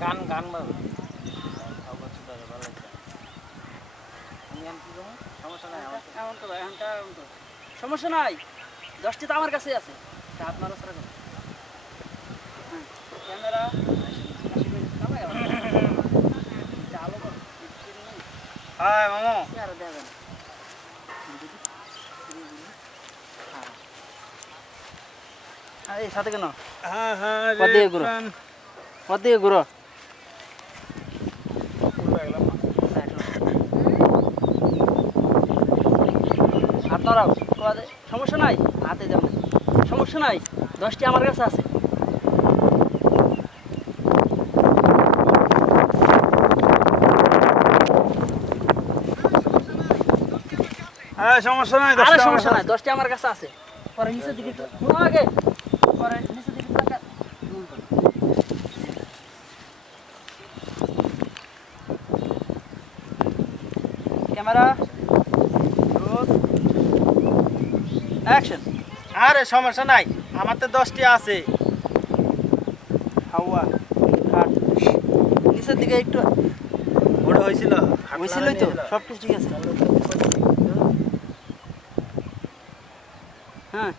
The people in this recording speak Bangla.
গান গান বাজে সমস্যা নাই এমন তো ভাই এখনকার এমন তো সমস্যা নাই 10টি তো আমার কাছেই আছে হাত নাড়াচাড়া করো হ্যাঁ ক্যামেরা চালো করো হাই মামা আর দেবেন এই সাথে কেন হ্যাঁ হ্যাঁ কদিকে ঘুরো হাত নড়াও সমস্যা নাই হাতে যাবো সমস্যা নাই 10টি আমার কাছে আছে হ্যাঁ সমস্যা নাই আরে সমস্যা নাই 10টি আমার কাছে আছে পরে নিচের দিকে ঘুরো আগে পরে নিচের দিকে তাকা ক্যামেরা অ্যাকশন আরে সমস্যা নাই আমার তো 10টি আছে হাওয়া কাট নিচের দিকে একটু বড় হয়েছিল হয়েছিলই তো সব কিছু ঠিক আছে হ্যাঁ